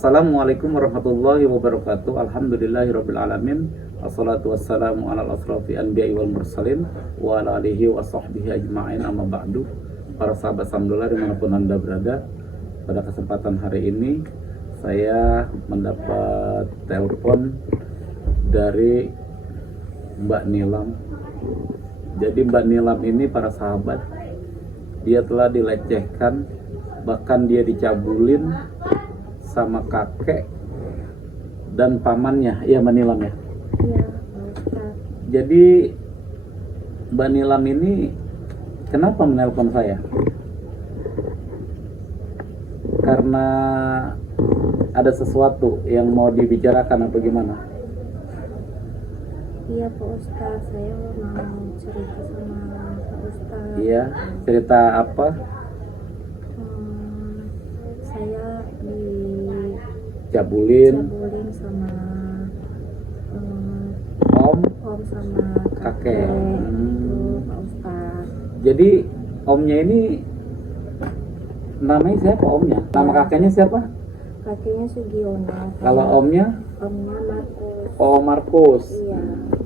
Assalamualaikum warahmatullahi wabarakatuh. Alhamdulillahirabbil alamin. Wassalatu wassalamu ala asrofi anbiya'i wal mursalin wa ala alihi wa sahbihi ajma'in, amma ba'du. Para sahabat Alhamdulillah dimanapun Anda berada, pada kesempatan hari ini saya mendapat telepon dari Mbak Nilam. Jadi Mbak Nilam ini, para sahabat, dia telah dilecehkan, bahkan dia dicabulin sama kakek dan pamannya. Iya, Mbak Nilam ya? Iya. Jadi Mbak Nilam ini kenapa menelpon saya? Karena ada sesuatu yang mau dibicarakan apa gimana? Iya Pak Ustadz, saya mau cerita sama Pak Ustadz. Iya, cerita apa? Saya Cabulin dicabulin sama om om sama kakek. Itu Pak Ustadz. Jadi omnya ini namanya siapa omnya? Nama kakeknya siapa? Kakeknya Sugiono. Kalau omnya? Omnya Markus. Om Markus. Iya.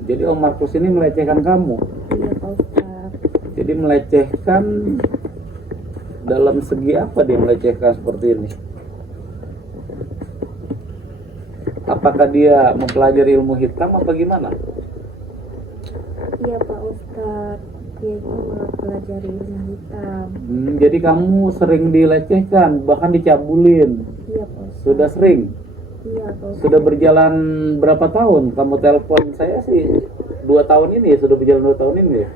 Jadi Om Markus ini melecehkan kamu. Iya Pak Ustadz. Jadi melecehkan dalam segi apa dia melecehkan seperti ini? Apakah dia mempelajari ilmu hitam apa gimana? Iya Pak Ustadz, dia itu mempelajari ilmu hitam. Jadi kamu sering dilecehkan, bahkan dicabulin. Iya Pak Ustadz. Sudah sering? Iya Pak Ustadz. Sudah berjalan berapa tahun? Kamu telepon saya sih 2 tahun ini ya, sudah berjalan 2 tahun ini ya?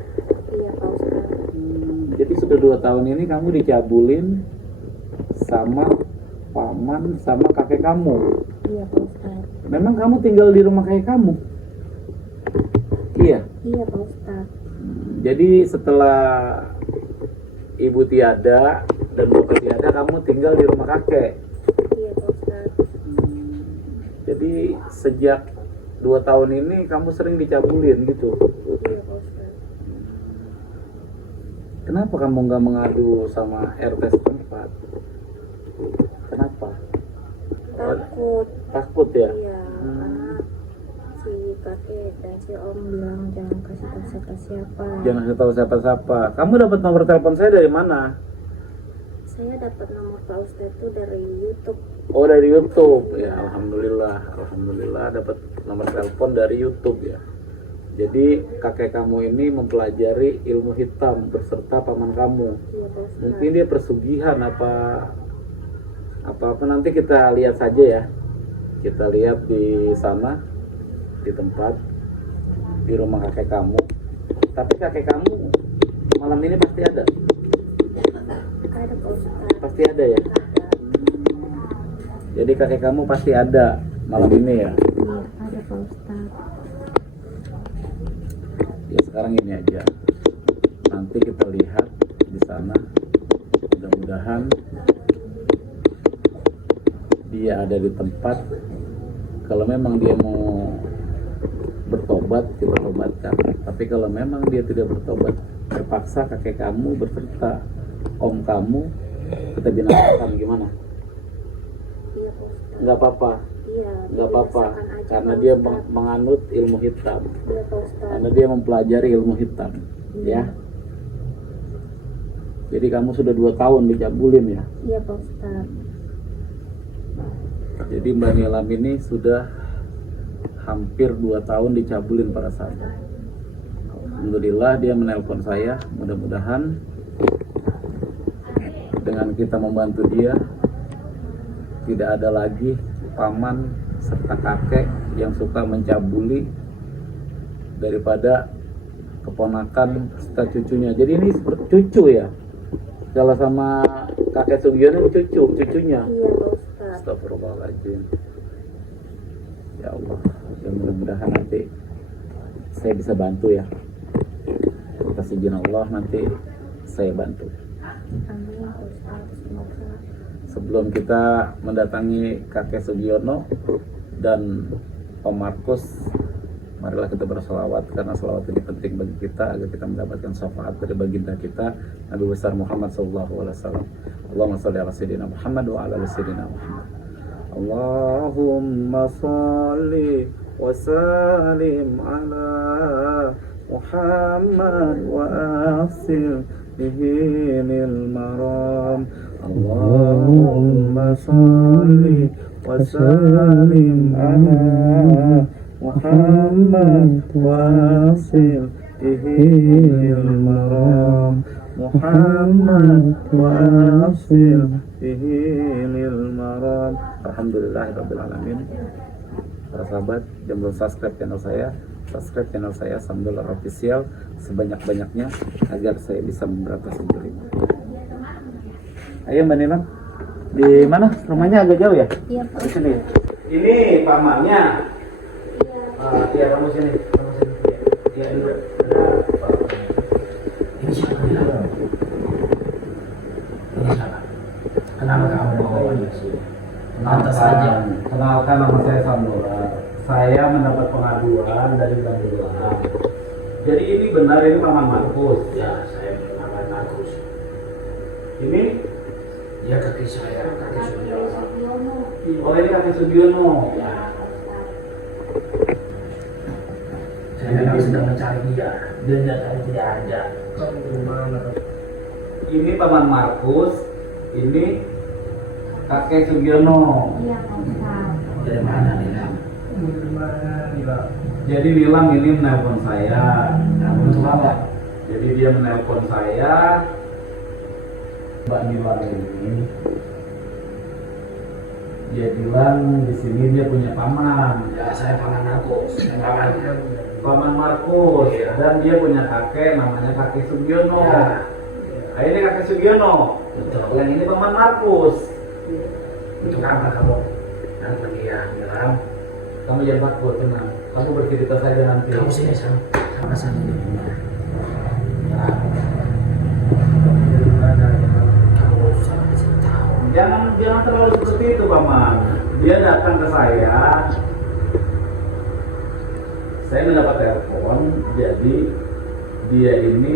Iya Pak Ustadz. Jadi sudah 2 tahun ini kamu dicabulin sama paman sama kakek kamu. Iya Pak Ustadz. Memang kamu tinggal di rumah kakek kamu? Iya. Iya Pak Ustadz. Jadi setelah ibu tiada dan bapak tiada, kamu tinggal di rumah kakek. Iya Pak Ustadz. Jadi sejak 2 tahun ini kamu sering dicabulin gitu. Iya Pak Ustadz. Kenapa kamu nggak mengadu sama RT setempat? Kenapa? Takut. Takut ya? Iya. Karena si kakek dan si om bilang jangan kasih tahu siapa-siapa. Jangan kasih tahu siapa-siapa. Kamu dapat nomor telepon saya dari mana? Saya dapat nomor Pak Ustadz itu dari YouTube. Oh, dari YouTube. Ya, alhamdulillah. Alhamdulillah dapat nomor telepon dari YouTube ya. Jadi kakek kamu ini mempelajari ilmu hitam beserta paman kamu. Iya Pak Ustadz. Mungkin dia persugihan apa nanti kita lihat saja ya. Kita lihat di sana, di tempat, di rumah kakek kamu. Tapi kakek kamu malam ini pasti ada. Ada Pak Ustadz. Pasti ada ya. Jadi kakek kamu pasti ada malam ini ya. Iya ada Pak Ustadz. Ya sekarang ini aja. Nanti kita lihat di sana. Mudah-mudahan dia ada di tempat. Kalau memang dia mau bertobat, kita tobatkan. Tapi kalau memang dia tidak bertobat, terpaksa kakek kamu beserta om kamu kita binasakan. Gimana? Iya Pak Ustadz. Nggak apa-apa. Iya. Nggak apa-apa. dibinasakan aja, Karena Pak dia Ustadz. menganut ilmu hitam. Iya Pak Ustadz. Karena dia mempelajari ilmu hitam. Ya. Jadi kamu sudah 2 tahun dicabulin ya. Iya Pak Ustadz. Jadi Mbak Nilam ini sudah hampir 2 tahun dicabulin para sahabat. Alhamdulillah dia menelpon saya. Mudah-mudahan dengan kita membantu dia, tidak ada lagi paman serta kakek yang suka mencabuli daripada keponakan serta cucunya. Jadi ini seperti cucu ya. Kalau sama kakek Sugiono cucunya. Iya Pak Ustadz. Astagfirullahaladzim. Ya Allah, ya mudah-mudahan nanti saya bisa bantu ya. Atas izin Allah nanti saya bantu. Amin Pak Ustadz. Semoga. Sebelum kita mendatangi kakek Sugiono dan Om Markus, marilah kita berselawat, karena selawat ini penting bagi kita agar kita mendapatkan syafaat dari baginda kita Nabi besar Muhammad sallallahu alaihi wasallam. Allahumma shalli ala sayyidina Muhammad wa ala ali sayyidina Muhammad. Allahumma salli wa sallim ala Muhammad wa asil bihi lil maram. Allahumma salli wa sallim ala Muhammad wa asil bihi lil maram. Muhammad wa asil bihi lil maram. Alhamdulillahirabbil alamin. Para sahabat yang belum subscribe channel saya Samdul Official sebanyak-banyaknya agar saya bisa memberantas sendiri. Ayo Mbak Nila, di mana rumahnya agak jauh ya? Iya Di Pak. sini. Ini pamannya. Iya kamu sini. Iya dulu. Ini siapa dia? Ini siapa? Kenapa kamu bawa dia sini? Lantas saja. Kenalkan, nama saya Samdora. Saya mendapat pengaduan dari Bandung. Jadi ini benar ini Paman Markus. Ya, saya Paman Markus. Ini Dia kaki saya, kaki Sugiono. oh ini kakek Sugiono. Ya. Saya memang sedang mencari dia. Dia nyatanya tidak ada. Kamu di mana? Ini Paman Markus. Ini kakek Sugiono. Iya Pak Ustadz. Dari mana nih? Jadi Nilam ini menelpon saya. Kamu untuk apa? Jadi dia menelpon saya. Mbak Nilam ini dia bilang di sini dia punya paman. Ya, saya Paman Markus. Paman. Paman Markus dan dia punya kakek namanya kakek Sugiono. Ya. Nah, ini kakek Sugiono. Betul. Yang ini Paman Markus. Untuk apa kamu? Dan dia bilang, Kamu jangan takut, tenang. Kamu bercerita saja nanti. kamu sini sama saya di rumah. Ya. Kamu usah kasih tahu. Jangan terlalu seperti itu, Paman. Dia datang ke saya. Saya mendapat telepon, jadi dia ini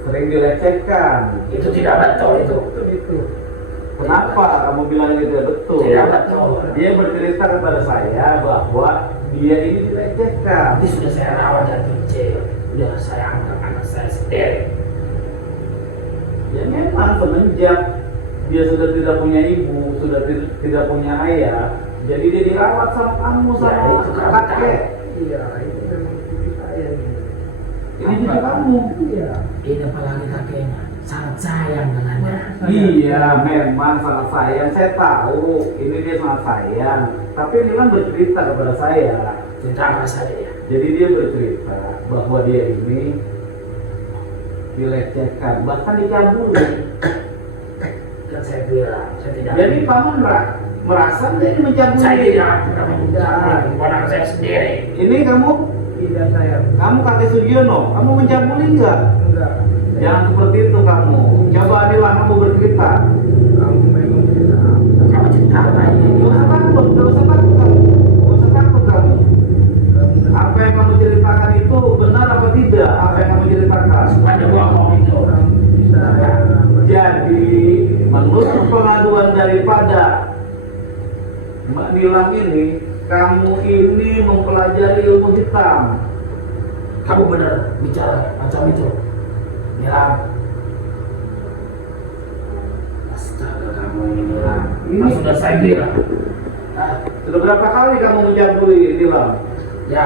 sering dilecehkan. Itu tidak betul itu. Kenapa kamu bilang itu betul? Tidak betul. Dia bercerita kepada saya bahwa dia ini dilecehkan. Nanti sudah saya rawat dari kecil. Sudah saya anggap anak saya sendiri. Ya memang semenjak dia sudah tidak punya ibu, sudah tidak punya ayah, jadi dia dirawat sama kamu, Ya, sama itu kamu kakek. Iya, itu memang cucu saya ini. Ini cucu kamu. Iya. Ini apalagi kakeknya. Sangat sayang dengannya. Iya, memang sangat sayang. Saya tahu ini dia sangat sayang. Tapi ini kan bercerita kepada saya. Cerita apa saja ya? Jadi dia bercerita bahwa dia ini dilecehkan, bahkan dicabuli. Kan saya bilang, saya tidak. Jadi paman merasa dia ini mencabuli. Saya tidak pernah mencabuli anak saya sendiri. Ini kamu, Tidak saya. kamu kakek Sugiono, kamu mencabuli enggak? Enggak. Jangan seperti itu kamu. Coba Adila kamu bercerita. Kamu memang tidak. Kamu cerita apa ini? Gak usah takut, gak usah takut kamu. Gak usah takut kamu. Apa yang kamu ceritakan itu benar apa tidak? Apa yang kamu ceritakan? Ada bohong itu orang bisa. Jadi menurut pengaduan daripada Mbak Nilam ini, kamu ini mempelajari ilmu hitam. Kamu benar bicara macam itu. Nilam. Astaga, kamu ini Nilam. Ini- Sudah saya bilang. Ah, Sudah berapa kali kamu mencabuli Nilam? ya.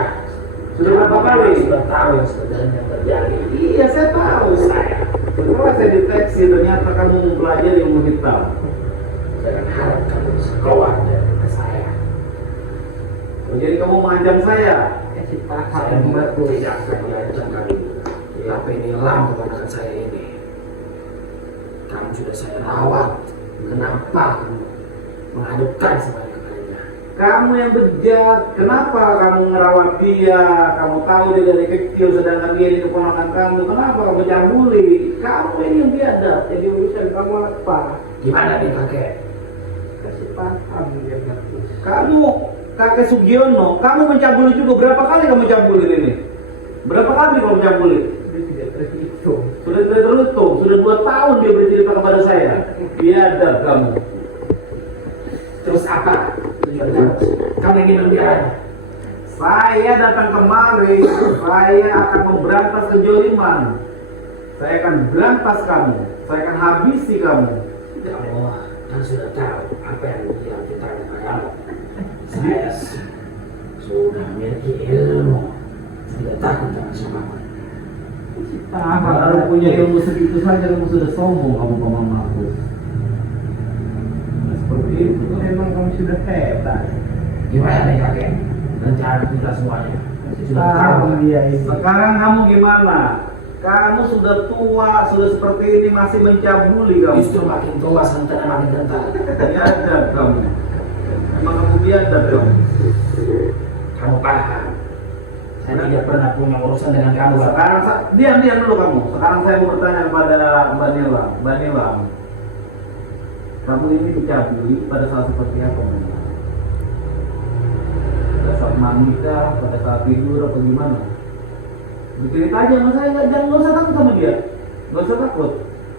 Sudah berapa kali? Sudah tahu yang sebenarnya terjadi. Iya, saya tahu. Saya. Setelah saya deteksi ternyata kamu mempelajari ilmu hitam. Jangan harap kamu bisa keluar dari rumah saya. Oh, jadi kamu mengancam saya? Saya mengaku tidak akan diancam kali. Tapi Nilam keponakan saya ini. Kamu sudah saya rawat. Kenapa kamu menghadapkan semuanya kepadanya? Kamu yang bejat. Kenapa kamu ngerawat dia? Kamu tahu dia dari kecil, sedangkan dia ini keponakan kamu. Kenapa kamu cabuli? Kamu ini yang biadab. Jadi urusan kamu apa? Gimana nih kakek? Kasih paham dia ngerti. Kamu kakek Sugiono, kamu mencabuli juga. Berapa kali kamu cabuli ini? Berapa kali kamu cabuli? Sudah tidak terhitung. Sudah 2 tahun dia bercerita kepada saya. Biadab kamu. Terus apa? Tujuan kamu? Kamu ingin membiarkan? Saya datang kemari, saya akan memberantas kezaliman. Saya akan berantas kamu, saya akan habisi kamu. Kamu kan sudah tahu apa yang dia ceritakan padamu. Saya sudah memiliki ilmu, tidak takut sama siapapun. Baru punya ilmu segitu saja kamu sudah sombong kamu Paman Markus. Nah, seperti itu memang kamu sudah hebat. Gimana nih kakek? Rencana kita semuanya sudah tahu. Sekarang kamu gimana? Kamu sudah tua, sudah seperti ini masih mencabuli kamu. Justru makin tua santannya makin kental. Biadab kamu. Emang kamu biadab kamu. Kamu paham? Saya tidak pernah punya urusan dengan kamu. Sekarang diam dulu kamu. Sekarang saya mau bertanya kepada Mbak Nila. Mbak Nila, kamu ini dicabuli pada saat seperti apa? Pada saat mandi kah? Pada saat tidur atau gimana? Bercerita aja sama saya, jangan nggak usah takut sama dia. Nggak usah takut.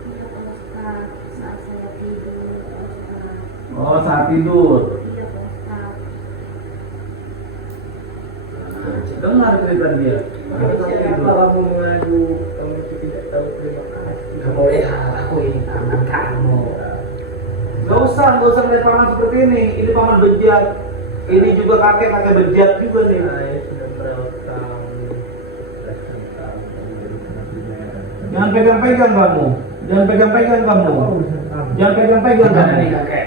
Iya Pak Ustadz, saat saya tidur Pak Ustadz. Oh, saat tidur. Iya Pak Ustadz. Dengar cerita dia. Siapa kamu mengadu? Kamu itu tidak tahu terima kasih. Kamu lihat aku ini tangan kamu. Gak usah ngeliat paman seperti ini. Ini paman bejat. Ini juga kakek bejat juga nih. Saya sudah berutang belasan tahun memberikan hati merah. Jangan pegang-pegang kamu. Jangan pegang-pegang kamu. Jangan pegang-pegang Gimana nih kamu. kakek?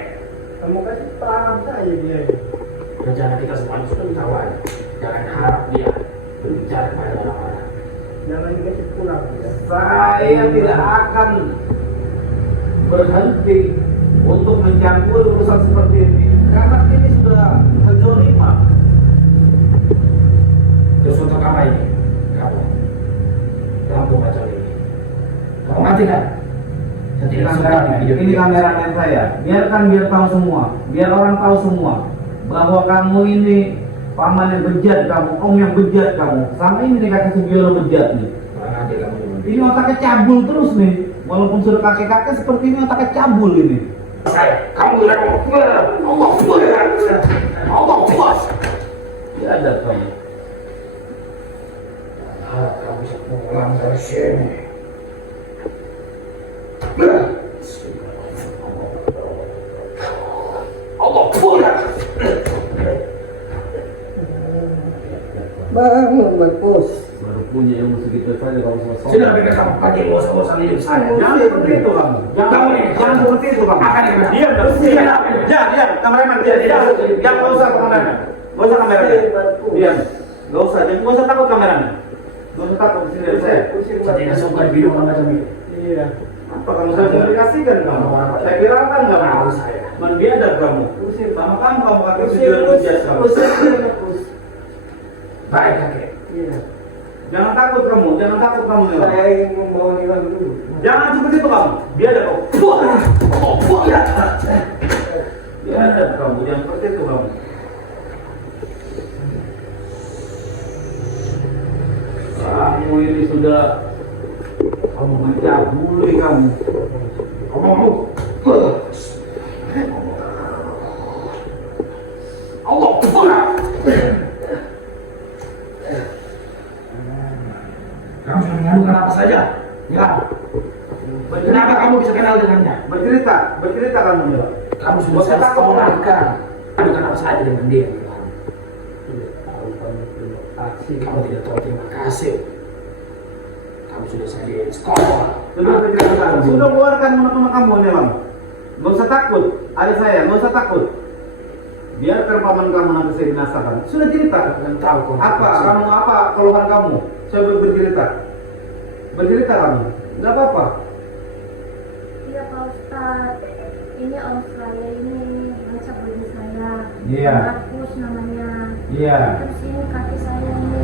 Kamu kasih paham saja dia. Rencana kita semuanya sudah ketahuan. Jangan harap dia berbicara kepada orang-orang. Jangan dikasih pulang ya. Saya tidak akan berhenti untuk mencampur urusan seperti ini. Karena ini sudah kezaliman. Terus untuk apa ini? Kamu lampu baca ini. Kamu mati kan? Saya tidak suka di video Ini kameramen saya. Biar tahu semua. Biar orang tahu semua bahwa kamu ini paman yang bejat kamu, om yang bejat kamu. Sama ini nih kakek Sugiono bejat nih. Mana adik kamu ini? Ini otaknya cabul terus nih. Walaupun sudah kakek-kakek seperti ini otaknya cabul ini. Saya, kamu bilang Allah puas. Ya ada kamu. Kamu bisa pulang dari sini. Allah puas. Bangun Markus. Baru punya ilmu segitu saja kamu selesai. Sudah bikin kamu pakai urusan hidup saya. Jangan seperti itu kamu. Jangan seperti itu kamu. Akan dengan Diam, diam, kameramen, diam. Jangan, nggak usah kameramen. Nggak usah kameramen. Diam. Nggak usah, nggak usah takut kameramen. Nggak usah takut di sini ada saya. Saya tidak suka di video macam ini. Iya. Apa kamu sudah komunikasikan kamu? Saya kira kan nggak mau saya. menbiadab kamu. Sama kamu kakek Sugiono bejat kamu. Markus. Baik kakek. Iya. Jangan takut kamu. Nila. Saya ingin membawa Nila dulu. Jangan seperti itu kamu. Biadab kamu. Biadab kamu. Jangan seperti itu kamu. Kamu ini sudah kamu mencabuli kamu. Allah puas. Kamu sudah mengadukan apa saja? Ya. Kenapa kamu bisa kenal dengannya? Bercerita kamu Nila. Kamu sudah saya sekolahkan. Adukan apa saja dengan dia. Tidak tahu kamu terima kasih. Kamu tidak tahu terima kasih. Kamu sudah saya di sekolah. Sudah keluarkan teman-teman kamu Nila. Nggak usah takut. Ada saya, nggak usah takut. Biarkan paman kamu nanti saya binasakan. Sudah cerita. Dan tahu Apa keluhan kamu? Coba bercerita. Bercerita kamu. Nggak apa-apa. Iya Pak Ustadz. Ini om saya ini mencabuli saya. Iya. Markus namanya. Iya. Terus ini kakek saya ini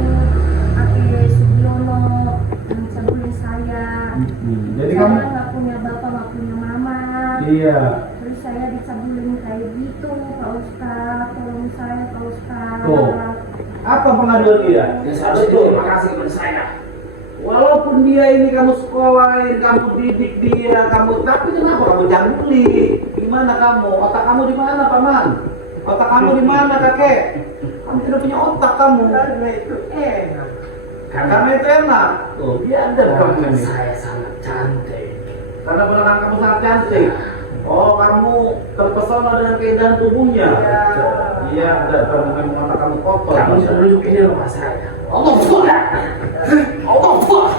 kakek Sugiono yang mencabuli saya. Jadi Saya kamu. nggak punya bapak, nggak punya mama. Iya. Terus saya dicabulin kayak gitu Pak Ustadz. Tolong saya Pak Ustadz. Tuh. Apa pengaduan dia? Ya seharusnya terima kasih kepada saya. Walaupun dia ini kamu sekolahin, kamu didik dia, tapi kenapa kamu cabuli? Gimana kamu? Otak kamu di mana, Paman? Otak kamu di mana, Kakek? Kamu tidak punya otak kamu. Karena itu enak. Karena itu enak. Tuh, dia ada kamu Ponakan ini. saya sangat cantik. Karena ponakan kamu sangat cantik. Oh, kamu terpesona dengan keindahan tubuhnya. Iya, ada. Kamu memang otak kamu kotor. Kamu seluk ini rumah saya. Allah Akbar. Allah Akbar.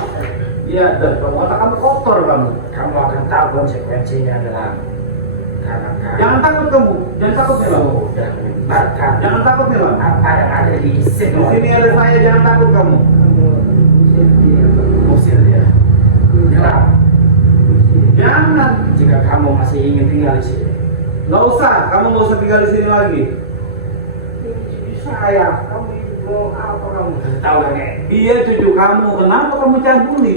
Iya, ada. Kamu otak kamu kotor kamu. Kamu akan tahu konsekuensinya dalam karena Jangan takut kamu. Jangan takut nih, Bang. sudah menyebarkan Jangan takut nih, Bang. apa yang ada di Di sini ada saya, jangan takut kamu. Usir dia. Kenapa? Jangan. Jika kamu masih ingin tinggal di sini, Nggak usah, kamu nggak usah tinggal di sini lagi. saya, kamu mau apa kamu? Tahu kan? Dia cucu kamu, kenapa kamu cabuli?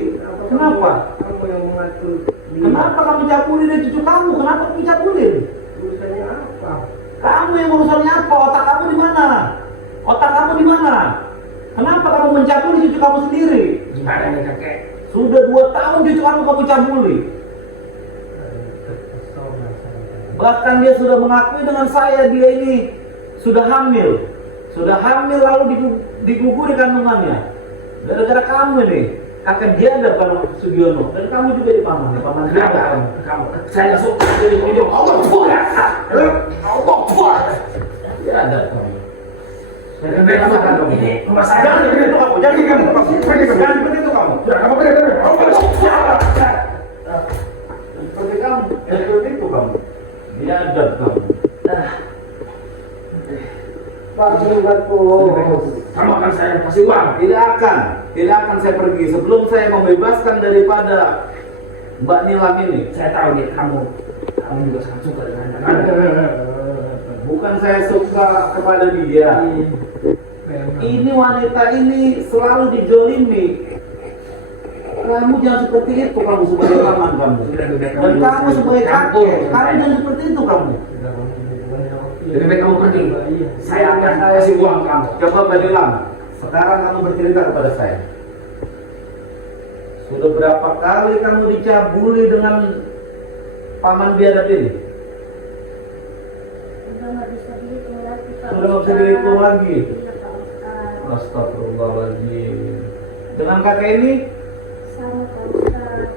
Kenapa? Kamu yang mengatur. Kenapa kamu cabuli dari cucu kamu? Kenapa kamu cabuli? Urusannya apa? Kamu yang urusannya apa? Otak kamu di mana? Otak kamu di mana? Kenapa kamu mencabuli cucu kamu sendiri? Gimana nih kakek? Sudah 2 tahun cucu kamu cabuli. Bahkan dia sudah mengakui dengan saya dia ini sudah hamil. Sudah hamil lalu diguguri kandungannya. Gara-gara kamu ini akan diadab kalau Sugiono dan kamu juga dipaman, paman dia kamu. Kamu, saya suka jadi video. Allah Akbar. Allah Akbar. Diadab kamu. Ini rumah saya. Jangan seperti itu kamu, jangan seperti itu kamu. Jangan seperti itu kamu. Sudah kamu pergi. Seperti kamu, seperti itu kamu. Diadab kamu. Kamu akan saya kasih uang. Tidak akan saya pergi sebelum saya membebaskan daripada Mbak Nilam ini. Saya tahu nih kamu juga sangat suka dengan anak. Bukan saya suka kepada dia. Ini wanita ini selalu dijolimi. Kamu jangan seperti itu kamu sebagai paman kamu. Dan kamu sebagai kakek, kamu jangan seperti itu kamu. Lebih baik kamu pergi. Saya akan kasih uang kamu. Coba Mbak Nilam, sekarang kamu bercerita kepada saya. Sudah berapa kali kamu dicabuli dengan paman biadab ini? Udah nggak bisa dihitung lagi, Pak Sudah nggak bisa dihitung lagi. Iya, Pak Ustadz. Astagfirullahaladzim. Dengan kakek ini? Sama Pak Ustadz.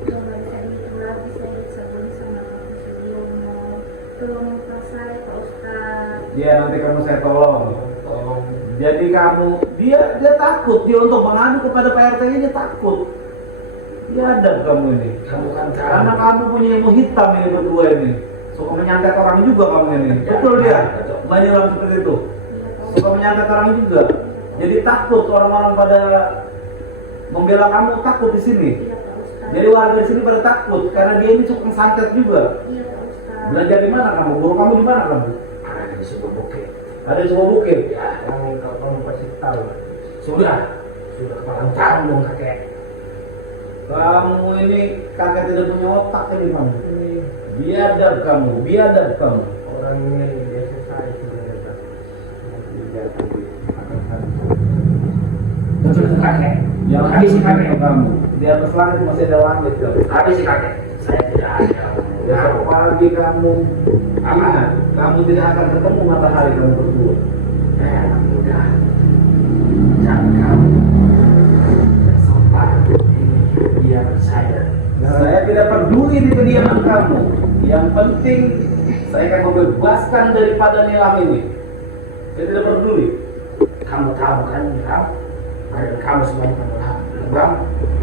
Udah nggak bisa dihitung lagi, saya disabuni sama Pak Sugiono. Tolong pas saya, Pak Ustadz. Dia nanti kamu saya tolong. Jadi dia takut, dia untuk mengadu kepada Pak RT ini takut. Dia ada kamu ini. Kamu kan Karena kamu punya ilmu hitam ini berdua ini. Suka menyantet orang juga kamu ini. Betul dia. Mbak Nilam seperti itu. Iya, Pak Suka menyantet orang juga. Jadi takut orang-orang pada membela kamu takut di sini. Iya, Pak Ustadz. Jadi warga di sini pada takut karena dia ini suka santet juga. Iya, Pak Ustadz. Belajar di mana kamu? Guru kamu di mana kamu? ada di sebuah bukit. Ada di sebuah bukit. Ya, yang kamu pasti tahu. Sudah kepala tanggung kakek. Kamu ini kakek tidak punya otak ini kamu. Biadab kamu, biadab kamu. Orang ini biasa saya sudah datang. Betul kakek. Jangan Habis si kakek. kamu. Di atas langit masih ada langit kamu. Habis si kakek. Saya tidak ada. Besok pagi kamu ingat, kamu tidak akan ketemu matahari kamu berdua. Anak muda. Jangan kamu. Sopan. Dia saya. Saya tidak peduli di kediaman kamu. Yang penting saya akan membebaskan daripada Nilam ini. Saya tidak peduli. Kamu tahu kan, Nilam? Badan kamu semuanya adalah lebam.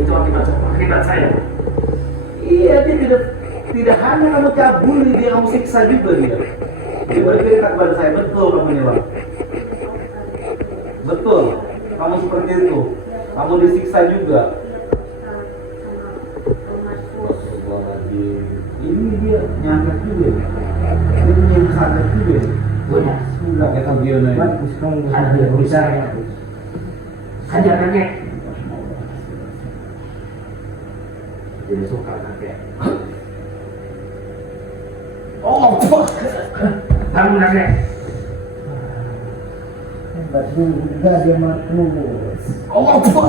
Itu akibat saya. Iya, dia tidak hanya kamu cabuli, dia kamu siksa juga dia. Dia bercerita kepada saya, betul kamu Nilam. Betul, kamu seperti itu. Kamu disiksa juga. Ini dia nyangkat juga. Ini punya santet juga. Punya. Enggak kayak Sugiono ini. Bagus kamu Ada tulisannya. Hajar kakek. Tidak suka kakek. Oh, bangun kakek. Hebat juga dia Markus. Allah Akbar.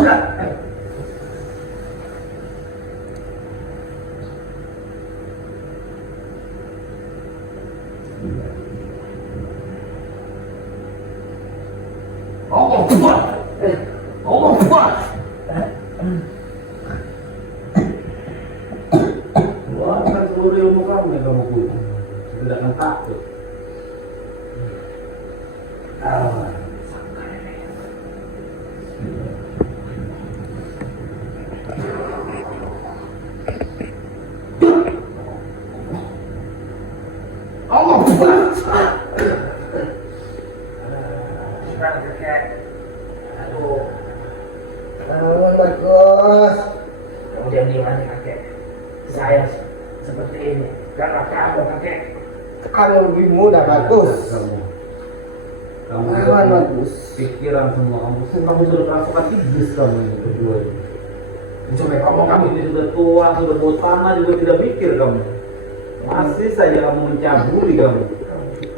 Allah Akbar. Allah Akbar. Keluarkan seluruh ilmu kamu yang kamu punya. Tidak akan takut. Allah Akbar. Sekarang kakek. Aduh. Markus. Kamu diam-diam aja kakek. Saya seperti ini. Karena kamu kakek. Kamu lebih muda Markus. Kamu Aman sudah Markus. pikiran semua kamu sudah merasakan iblis kamu ini berdua ini. Coba Kamu ini sudah tua, sudah bau tanah juga tidak pikir kamu. Masih saja kamu mencabuli kamu.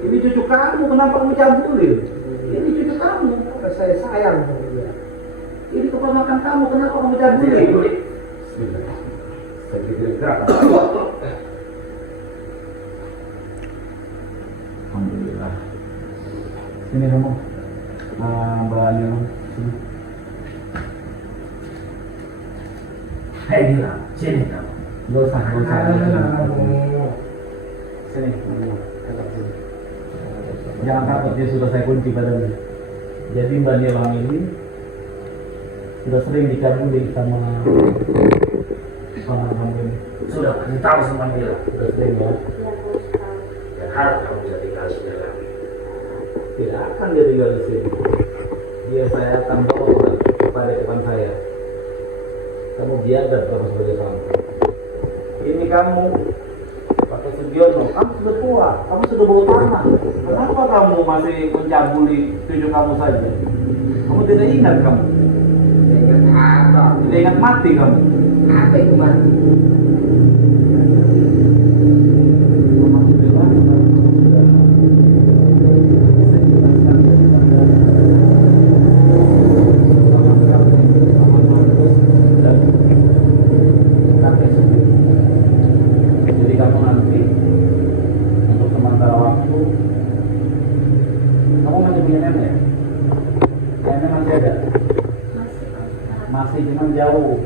Ini cucu kamu, kenapa kamu cabuli? Ini cucu kamu. Saya sayang sama dia. Ini keponakan kamu, kenapa kamu cabuli? Bismillah. Saya pikir gerak. Alhamdulillah. Sini kamu, Mbak Anil. Sini. Hei gila, sini kamu. Gak usah. Kamu. Sini, tetap sini. Jangan takut, dia sudah saya kunci badannya. Jadi Mbak Nilang ini sudah sering dicabuli sama kamu ini. Sudah kasih tahu semua dia. Sudah sering ya. Dan harap kamu tidak tinggal sini lagi. Tidak akan dia tinggal di sini. Dia saya akan bawa kepada depan saya. Kamu biadab kamu sebagai kamu. Ini kamu Pak Sugiono, kamu sudah tua, kamu sudah bawa tanah. Kenapa kamu masih mencabuli cucu kamu saja? Kamu tidak ingat kamu? Ingat apa? Tidak ingat mati kamu? Apa itu mati? Alhamdulillah, kamu sudah jadi kamu nanti untuk sementara waktu kamu masih punya nenek ya? Nenek masih ada? Masih cuma jauh.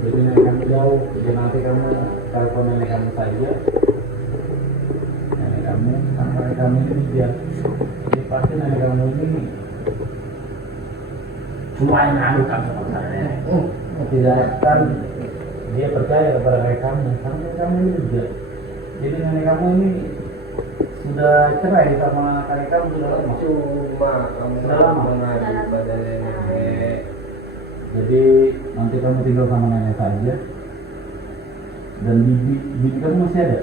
Jadi nenek kamu jauh, jadi nanti kamu telepon nenek kamu saja. Nenek kamu, sama nenek kamu ini biar ini pasti nenek kamu ini Cuma yang anu kamu sama nenek. tidak akan dia percaya kepada nenek kamu, karena nenek kamu ini juga. Jadi nenek kamu ini sudah cerai sama kakek kamu sudah lama. Cuma kamu Sudah lama. mengadu pada nenek. Jadi nanti kamu tinggal sama nenek saja. Dan bibi kamu masih ada?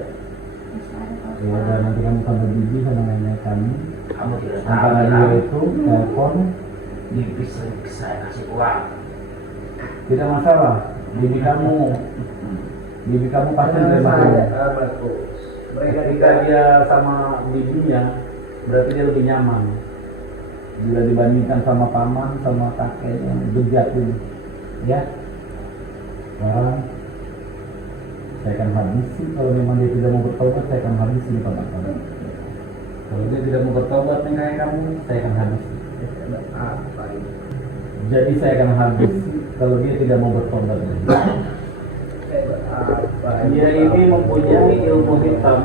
Ya, dan nanti kamu sambil bibi sama nenek kamu. Kamu tidak tahu Antara dia bilang. itu telepon, Bisa saya kasih uang. tidak masalah. Bibi kamu pasti terima kamu. Markus. Mereka jika dia sama bibinya, berarti dia lebih nyaman. Bila dibandingkan sama paman, sama kakek yang bejat ini, ya. Sekarang saya akan habisi. Kalau memang dia tidak mau bertobat, saya akan habisi di paman kamu. Kalau dia tidak mau bertobat dengan kakek kamu, saya akan habisi. Apa itu? Jadi saya akan habisi kalau dia tidak mau bertobat. Apa Dia ini mempunyai ilmu hitam.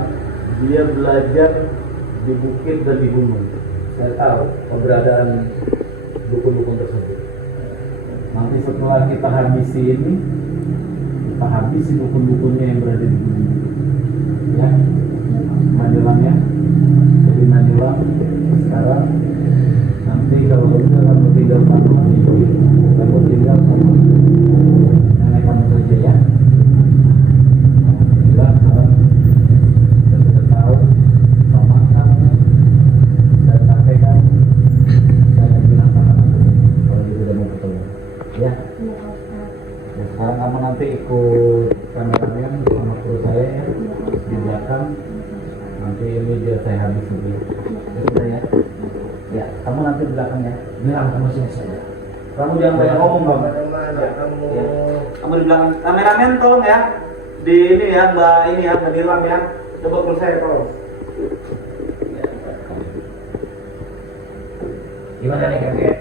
Dia belajar di bukit dan di gunung. Saya tahu keberadaan dukun-dukun tersebut. Nanti setelah kita habisi ini, kita habisi dukun-dukunnya yang berada di gunung. Ya, Manilangnya. Jadi Manilang sekarang nanti kalau kita kamu tinggal sama ibu, kamu tinggal sama nenek kamu saja ya. Alhamdulillah sekarang kita sudah tahu paman kamu dan kakek kamu. Saya akan bilang sama kamu kalau dia sudah mau bertemu. Ya. Dan sekarang kamu nanti ikut kameramen sama kru saya ya di belakang. Nanti ini biar saya habis dulu. Ya sudah ya. Kamu nanti di belakangnya. Bilang kamu sini saja. Kamu jangan banyak ngomong kamu. Kemana kamu? Ya. Kamu di belakang. Kameramen tolong ya. Di ini ya Mbak ini ya Mbak Nilam ya. Coba kalau saya tolong. Gimana nih kakek?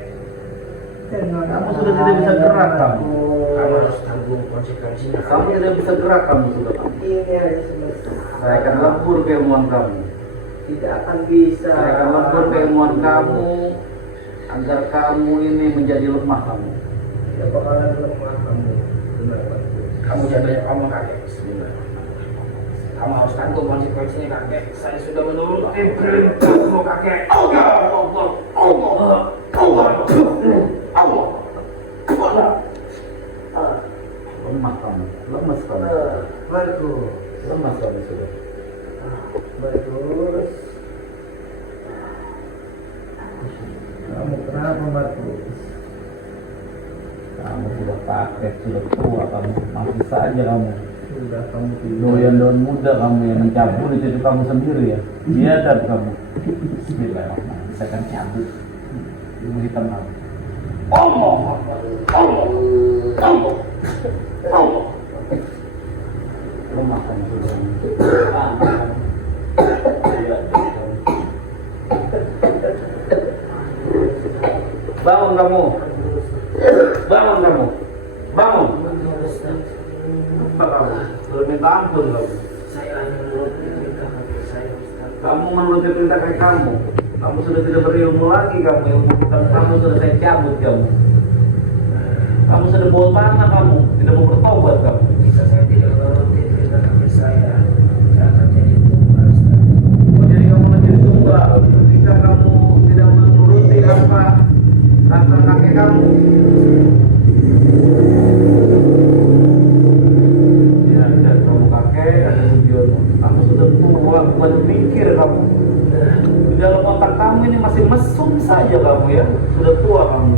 Kamu sudah tidak bisa gerak kamu. Kamu harus tanggung konsekuensinya. Kamu tidak bisa gerak kamu sudah kamu. Ini aja semesta. Saya akan lembur keilmuan kamu. Tidak akan bisa. Saya akan lembur keilmuan kamu agar kamu ini menjadi lemah kamu. Tidak bakalan lemah kamu. Benar Markus. Kamu jangan banyak ngomong kakek. Kamu harus tanggung konsekuensinya kakek. Saya sudah menuruti perintahmu kakek. Lemah kamu, lemas kamu, Markus. lemas kamu sudah. Markus. Kamu kenapa Markus? Kamu sudah pakai, sudah tua kamu, masih saja kamu. Sudah kamu Doyan daun muda kamu yang mencabuli cucu kamu sendiri ya. Biadab kamu. Bismillahirrahmanirrahim. Saya akan cabut ilmu hitam kamu. Lemah kamu sudah. Bangun kamu. Bangun kamu. Bangun. Apa kamu? Belum minta ampun kamu. Saya hanya menuruti perintah kakek saya Ustaz. Kamu menuruti perintah kakek kamu. Kamu sudah tidak berilmu lagi kamu. Ilmu hitam kamu sudah saya cabut kamu. Kamu sudah bawa tanah kamu. Tidak mau bertobat kamu. Jika saya tidak menuruti perintah kakek saya akan jadi tumbal Ustaz. Oh, jadi kamu menjadi tumbal ketika kamu tidak menuruti apa kata kakek kamu. Ya, ada kamu kakek, ada sejauh. Kamu sudah tua, bukan mikir kamu. Di dalam otak kamu ini masih mesum saja kamu ya. Sudah tua kamu.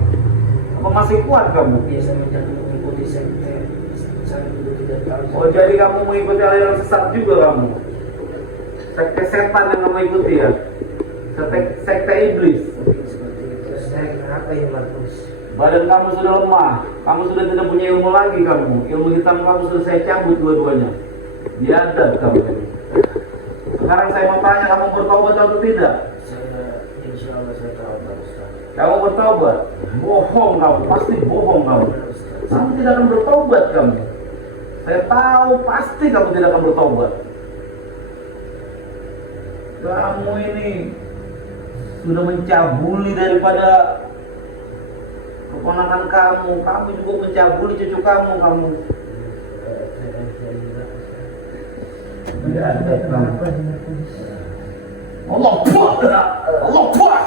Apa masih kuat kamu? Biasa menjadi mengikuti sekte. Saya dulu tidak tahu. Oh, jadi kamu mengikuti aliran sesat juga kamu. Sekte setan yang kamu ikuti ya. Sekte iblis. Seperti itu. Saya kenapa ya Markus? Badan kamu sudah lemah. Kamu sudah tidak punya ilmu lagi kamu. Ilmu hitam kamu sudah saya cabut dua-duanya. Biadab kamu. Sekarang saya mau tanya, kamu bertobat atau tidak? Saya insya Allah saya tahu Pak Ustaz. Kamu bertobat? Bohong kamu, pasti bohong kamu. Kamu tidak akan bertobat kamu. Saya tahu pasti kamu tidak akan bertobat. Kamu ini sudah mencabuli daripada keponakan kamu. Kamu juga mencabuli cucu kamu. Tidak ada kamu. Allah Akbar. Allah Akbar.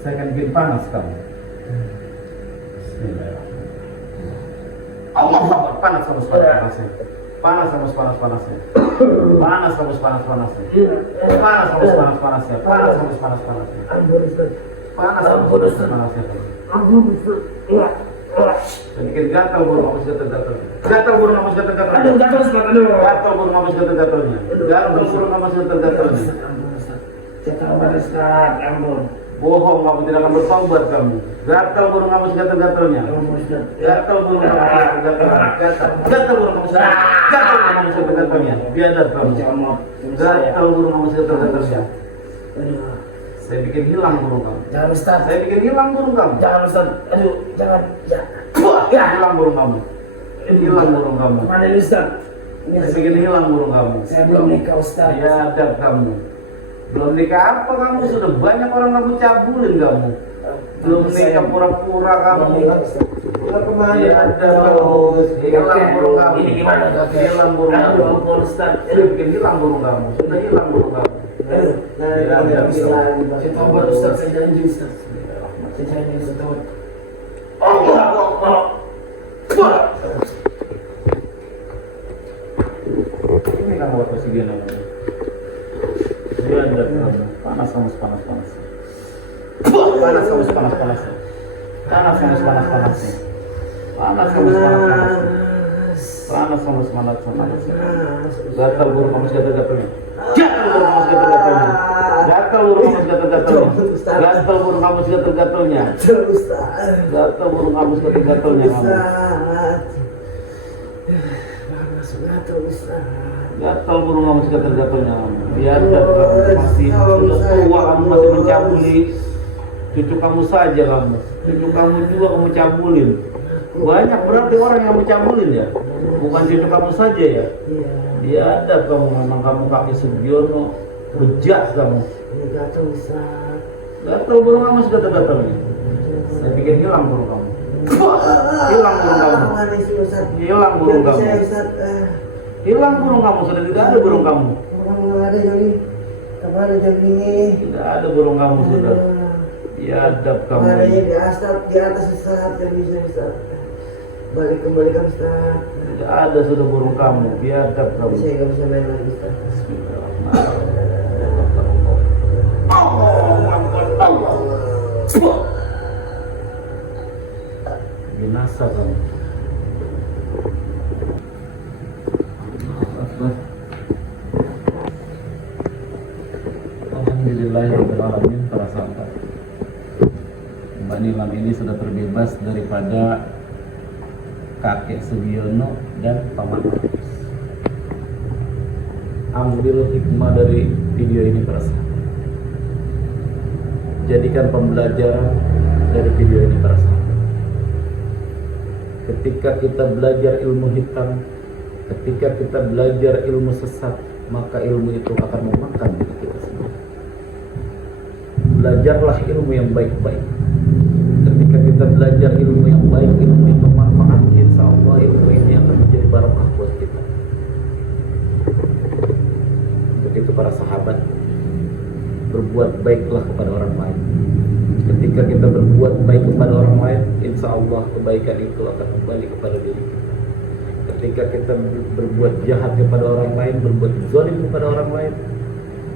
Saya akan bikin panas kamu. Bismillahirrahmanirrahim. Allah Akbar. Panas kamu panas-panasnya. Panas kamu panas-panasnya. Panas kamu panas-panasnya. Panas kamu panas-panasnya. Panas kamu panas-panasnya. Ampun Ustaz. Panas kamu panas-panasnya. Ampun Ustaz. Iya. Saya bikin gatal burung kamu gatal-gatal. Gatal burung kamu gatal-gatal. Aduh, gatal Ustaz. Aduh. Gatal burung kamu gatal-gatalnya. Gatal burung kamu gatal-gatalnya. Ampun Ustaz. Saya tahu Pak Ustaz. Ampun. Bohong, kamu tidak akan bertobat kamu. Gatal burung kamu gatal-gatalnya. Ampun Ustaz. Gatal burung kamu gatal-gatalnya. Gatal burung kamu gatal-gatalnya. Biadab kamu. Gatal burung kamu gatal-gatalnya. Aduh. Saya bikin hilang burung kamu. Jangan Ustaz. Saya bikin hilang burung kamu. Jangan Ustaz. Aduh, jangan. Ya. Ya, hilang burung kamu. Hilang burung kamu. Mana ini Ustaz? Saya bikin hilang burung kamu. Saya belum nikah Ustaz. Biadab kamu. Belum nikah apa kamu? Sudah banyak orang kamu cabulin kamu. Belum nikah pura-pura kamu. Udah kemana? Biadab kamu. Hilang burung kamu. Ini gimana kakek? Hilang burung Aduh, kamu. ampun Ustaz. Sudah bikin hilang burung kamu. Sudah hilang burung kamu. Saya tahu Pak Ustaz. Saya janji Ustaz. Saya janji Ustaz. Tahu. Ini kamu waktu segini namanya. Biadab kamu. Panas kamu panas-panas. Panas kamu panas-panas. Panas kamu panas-panas. Panas kamu panas-panas. Panas kamu panas-panas. Gatal burung kamu gatal-gatalnya. Gatal burung kamus gatal-gatalnya. Gatal burung kamus gatal-gatalnya. Gatal burung kamus gatal-gatalnya kamu. Gatal burung kamus gatal-gatalnya kamu. Biar kamu masih sudah tua, kamu masih mencabuli cucu kamu saja kamu. Cucu kamu juga kamu cabulin. Banyak berarti orang yang mencabulin ya. Bukan cucu kamu saja ya. Biadab kamu, memang kamu kakek Sugiono. Bejat kamu. Gatal burung kamu gatal-gatalnya. Saya bikin hilang burung kamu. Hilang burung kamu. Hilang burung kamu. Hilang burung kamu, sudah tidak ada burung kamu. Tidak ada burung kamu sudah. Biadab kamu. Di atas Ustaz, yang bisa Ustaz. Kembali kamu Ustaz. Tidak ada sudah burung kamu. Biadab kamu. Saya nggak bisa main lagi Ustaz. Bismillahirrahmanirrahim. Binasa kamu. Alhamdulillahirrahmanirrahim. Para sahabat, Mbak Nilam ini sudah terbebas daripada kakek Sugiono dan paman Agus. Ambil hikmah dari video ini para sahabat. Jadikan pembelajaran dari video ini para sahabat. Ketika kita belajar ilmu hitam, ketika kita belajar ilmu sesat, maka ilmu itu akan memakan diri kita sendiri. Belajarlah ilmu yang baik-baik. Ketika kita belajar ilmu yang baik, ilmu yang bermanfaat, insya Allah ilmu ini akan menjadi barokah buat kita. Begitu para sahabat, berbuat baiklah kepada orang lain. Ketika kita berbuat baik kepada orang lain, insya Allah kebaikan itu akan kembali kepada diri kita. Ketika kita berbuat jahat kepada orang lain, berbuat zalim kepada orang lain,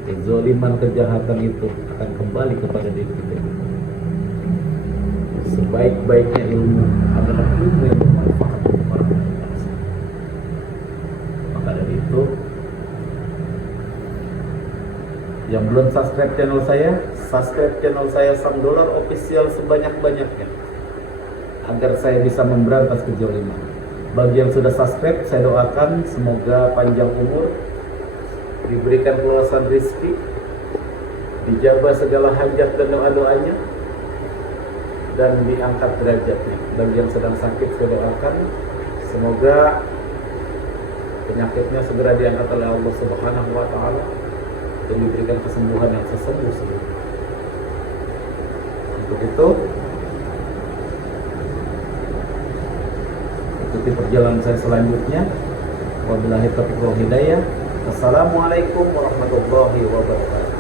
kezaliman, kejahatan itu akan kembali kepada diri kita. Sebaik-baiknya ilmu adalah ilmu yang bermanfaat untuk orang lain. Maka dari itu, yang belum subscribe channel saya Sam Dolar Official sebanyak-banyaknya, agar saya bisa memberantas kezaliman. Bagi yang sudah subscribe, saya doakan semoga panjang umur, diberikan keluasan rezeki, dijabah segala hajat dan doa-doanya, dan diangkat derajatnya. Bagi yang sedang sakit, saya doakan semoga penyakitnya segera diangkat oleh Allah Subhanahu wa Ta'ala dan diberikan kesembuhan yang sesungguh-sungguhnya. Untuk itu, ikuti perjalanan saya selanjutnya. Wabillahi taufiq wal hidayah. Assalamualaikum warahmatullahi wabarakatuh.